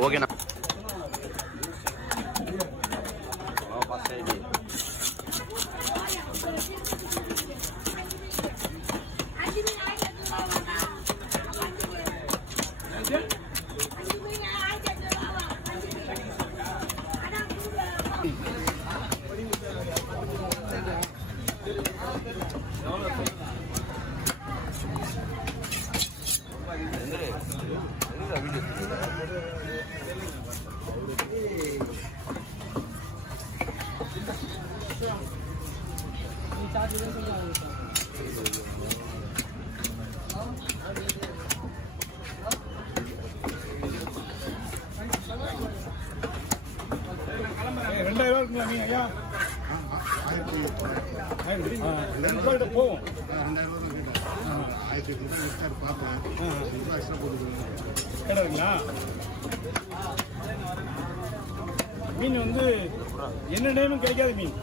ஓகேண்ணா. ₹2000 நீ ஐயா போவோம். கேட்டாருங்களா? மீன் வந்து என்ன டைமும் கிடைக்காத மீன்.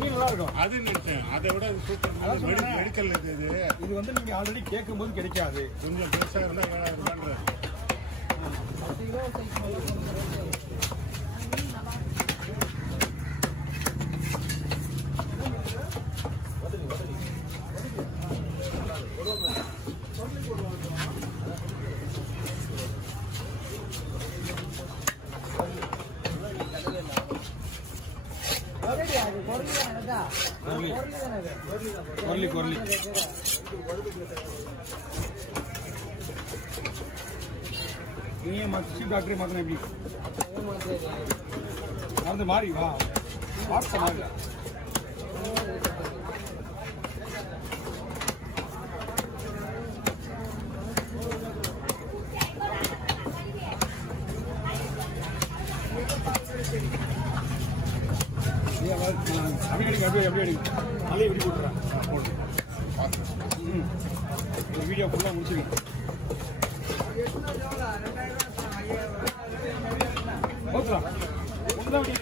மீன் நல்லா இருக்கும். அது அதை விட மெடிக்கல் இது வந்து நீங்க ஆல்ரெடி கேட்கும் போது கிடைக்காது. கொஞ்சம் பெருசாக இருந்தால் ₹7000. டாக்டரே மாத்தினா எப்படி மருந்து மாறி வா வாட்ஸ் மாறி அப்படியே எப்படி போட்டுறேன். வீடியோ ஃபுல்லாக முடிச்சுக்கேன். ஒன்றுதான்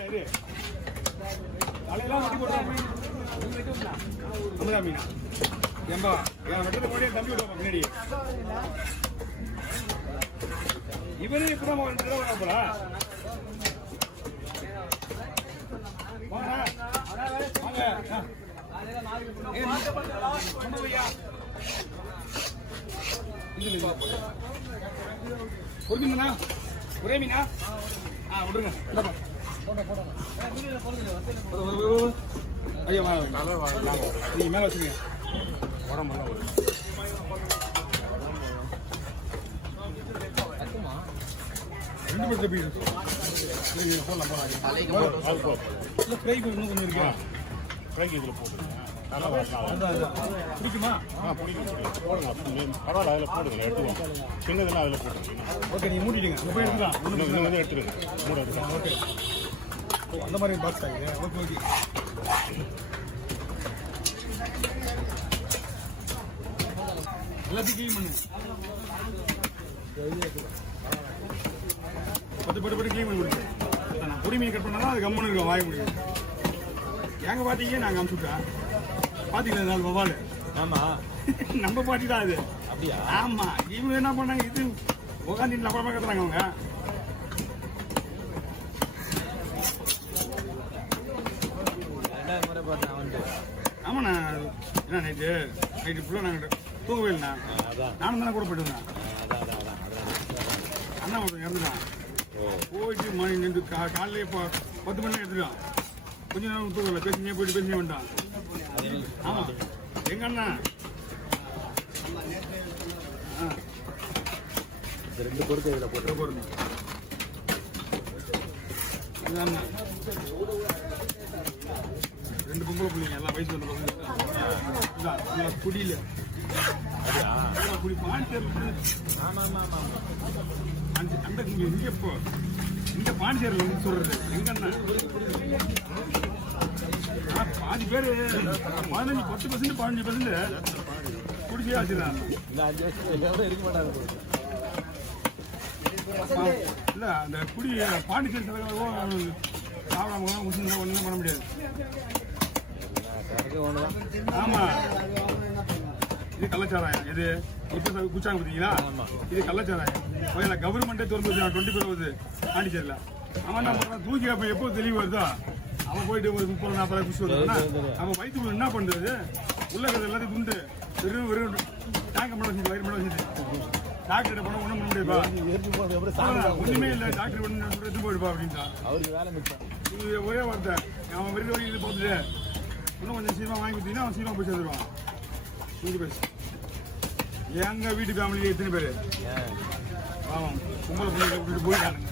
இது தலையெல்லாம் வெட்டி போடுறாங்க. மீனா ஏம்பா என் வெட்டத்தை போய் தம்பி விடுவாங்க முன்னாடி. இவனே இப்பதான் வரப்போறா. ஒரு மீனா ஒரே மீனா விடுங்க. ஐயா நீங்க மேல வச்சுங்க. உடம்பெல்லாம் ரெண்டு பேர் ஃப்ரை இன்னும் கொஞ்சம் இருக்கா? ஃப்ரைக்கு இதில் போட்டுருங்க. பிடிக்குமா? பிடிக்கும் பரவாயில்ல. அதில் போடுங்க, எடுத்துக்கோங்க. சின்னதெல்லாம் அதில் போட்டுருங்க. ஓகே நீங்கள் மூடிடுங்க. போய் எடுத்துக்கலாம். இன்னும் வந்து எடுத்துருங்க. மூட எடுத்துக்கலாம். ஓகே அந்த மாதிரி பாக்ஸ் ஆகுது. ஓகே ஓகே எல்லாத்தையும் க்ளீன் பண்ணு. பட்டு க்ளீன் பண்ணி கொடுங்க. நான் பொடி மீன் கட் பண்ணாலும் அது கம்மனு இருக்கும். வாய முடியும். எங்க பாத்தீங்க நாங்கள் அனுப்பிச்சுட்டேன். பாத்தீங்களா நாலு வவால்? ஆமா நம்ம பாட்டி தான் அது. அப்படியா? ஆமா. இவங்க என்ன பண்ணாங்க, இது உட்காந்து நம்ம கத்துறாங்க அவங்க. ஆமாண்ணா. என்ன நைட்டு ஃபுல்லாக நாங்கள் தூங்கவே இல்லைண்ணா. நானும் தானே கூட போயிட்டு அண்ணா ஒருத்தன் இறந்துட்டான். போயிட்டு மணி நின்று காலையிலே 10 மணி எடுத்துட்டான். கொஞ்ச நேரம் தூங்கல. பேசினே போயிட்டு பேசினே வந்துட்டான். ஆமா எங்க அண்ணா 2 பொருட்கள் இதில் போட்டு போடுங்க. அண்ணா 2 பொம்பளை பிள்ளைங்க எல்லாம் வயசு வந்து குடியில குடி பாண்டிச்சேரி. அந்த இங்க இப்போ இங்க பாண்டிச்சேரியில் வந்து சொல்றது எங்க அண்ணா பாதி பேர் 10% 15% குடிச்சே வச்சுருக்காங்க. இருக்க மாட்டாங்க. இல்ல அந்த குடி பாண்டிச்சேரி சாப்பிடாம முஸ்லிம் ஒண்ணும் பண்ண முடியாது. ஆமா இது கலாச்சாரம். இது இப்ப குச்சாங்க பாத்தீங்களா, இது கள்ளச்சாராயம். கவர்மெண்டே திறந்து வச்சு 24 ஆகுது பாண்டிச்சேரியில. அவன் என்ன பண்றான், தூக்கி அப்ப எப்போ தெளிவு வருதோ அவன் போயிட்டு ஒரு 30-40 குச்சி வருவானா, அவன் வயிற்றுக்குள்ள என்ன பண்றது, உள்ள இருக்கிறது எல்லாத்தையும் துண்டு வெறும் டேங்க பண்ண வச்சு வயிறு பண்ண வச்சுட்டு டாக்டர் போனா ஒண்ணும் பண்ண முடியாதுப்பா, ஒண்ணுமே இல்லை டாக்டர் எடுத்து போயிடுப்பா அப்படின்ட்டா. அவருக்கு வேலை மிச்சம். இது ஒரே வார்த்தை, அவன் விருது வரைக்கும் இது போகுது, இன்னும் கொஞ்சம் சீக்கிரம் வாங்கி கொடுத்தீங்கன்னா அவன் சீக்கிரம் போய் சேர்ந்துருவான். நீங்க பேசு. எங்க வீட்டு ஃபேமிலியில எத்தனை பேரு ஆமாம் கும்பல பிள்ளைகளை விட்டுட்டு போயிட்டானுங்க.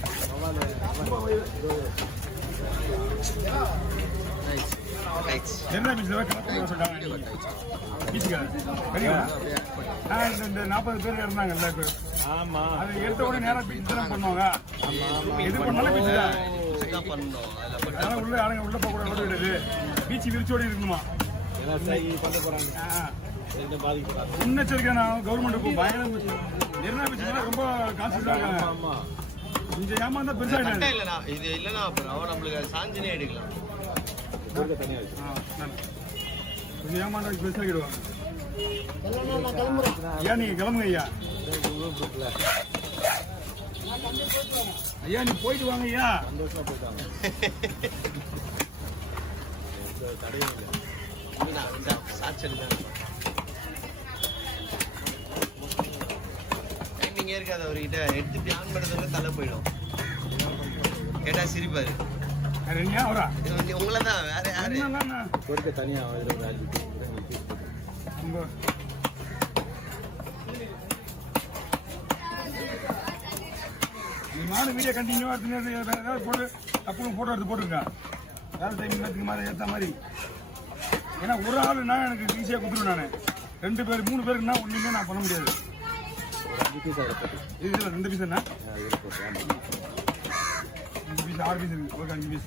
என்ன பீச்ல கணக்கு சொல்லிட்டாங்க பீச்சுக்கார இந்த 40 பேர் இருந்தாங்கல்ல. ஆமா, அது எடுத்த உடனே நேரா பீச் தான் பண்ணுவாங்க. எது பண்ணாலும் பீச் தான். அதனால உள்ள ஆளுங்க உள்ள போக கூட விடாது, பீச் விரிச்சோடி இருக்கணுமா. முன்னெச்சரிக்கை கவர்மெண்ட் பயணம் மெரினா பீச் ரொம்ப கான்செப்டா இருக்காங்க. கொஞ்சம் ஏமாந்தா பெருசா இது இல்லைன்னா அப்புறம் நம்மளுக்கு சாஞ்சினே எடுக்கலாம். கொஞ்சம் ஏமாந்தா பெருசா கிடுவாங்க. ஐயா நீங்க கிளம்புங்க ஐயா. ஐயா நீ போயிட்டு வாங்க ஐயா. டைமிங் இருக்காது அவர்கிட்ட, எடுத்து பிளான் பண்ணுறதுல தலை போயிடும். கேட்டா சிரிப்பாரு. உங்களை தான், வேற யாரு தனியா வீடியோ கண்டினியூவா போட்டு போட்டோ எடுத்து போட்டுருக்கேன். வேலை டைம் மாதிரி ஏற்ற மாதிரி. ஏன்னா ஒரு ஆளுனா எனக்கு ஈஸியாக கொடுத்துருவேன். நான் 2 பேர் 3 பேருக்குன்னா ஒன்றுமே நான் பண்ண முடியாது. இது 2 பீஸ் என்ன 2 பீஸ் 6 பீஸ் இருக்கு. ஒரு 5 பீஸ்.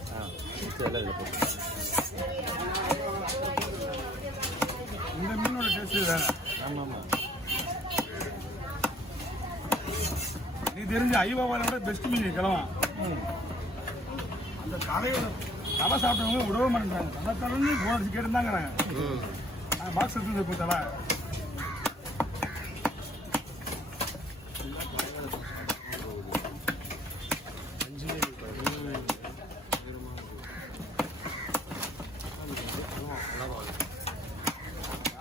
இந்த மீனோட டேஸ்ட் வேற. ஆமாம், நீ தெரிஞ்ச ஐவாவால விட பெஸ்ட் மீன் கிளவா. அந்த தலை சாப்பிட்டவங்க விடவே மாட்டேங்கிறாங்க. தலை தலைன்னு போனடிச்சு கேட்டுருந்தாங்கிறாங்க. பாக்ஸ் எடுத்து இப்போ தலை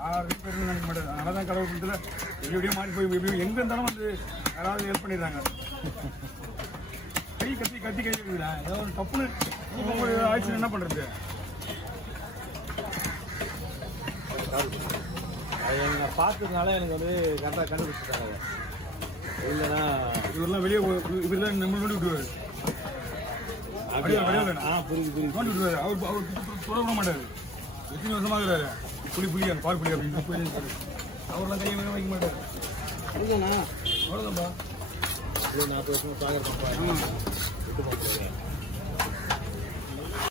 யாரும் பேர் நினைக்க மாட்டேன். அதனால தான் கடவுள் கொடுத்துல எப்படியும் மாறி போய் எப்படியும் எங்கே இருந்தாலும் வந்து யாராவது ஹெல்ப் பண்ணிடுறாங்க. கை கத்தி கை இருக்குதுடா, ஏதோ ஒரு தப்புன்னு ஆயிடுச்சு என்ன பண்றது. என்ன பார்த்ததுனால எனக்கு வந்து கரெக்டாக கண்டுபிடிச்சிட்டாங்க. இல்லைன்னா இவரெல்லாம் வெளியே இவரெல்லாம் நம்ம நோண்டி விட்டுருவாரு. புரியுது நோண்டி விட்டுருவாரு. அவர் தொட விட மாட்டாரு. எத்தனை வருஷமாக இருக்கிறாரு. புளி பால் புளி அப்படின்னு அவரெல்லாம் கையை வைக்க மாட்டாரு. அவ்வளோதான்ப்பா. 40 வருஷம் சாகர் விட்டு பார்த்துருக்கேன்.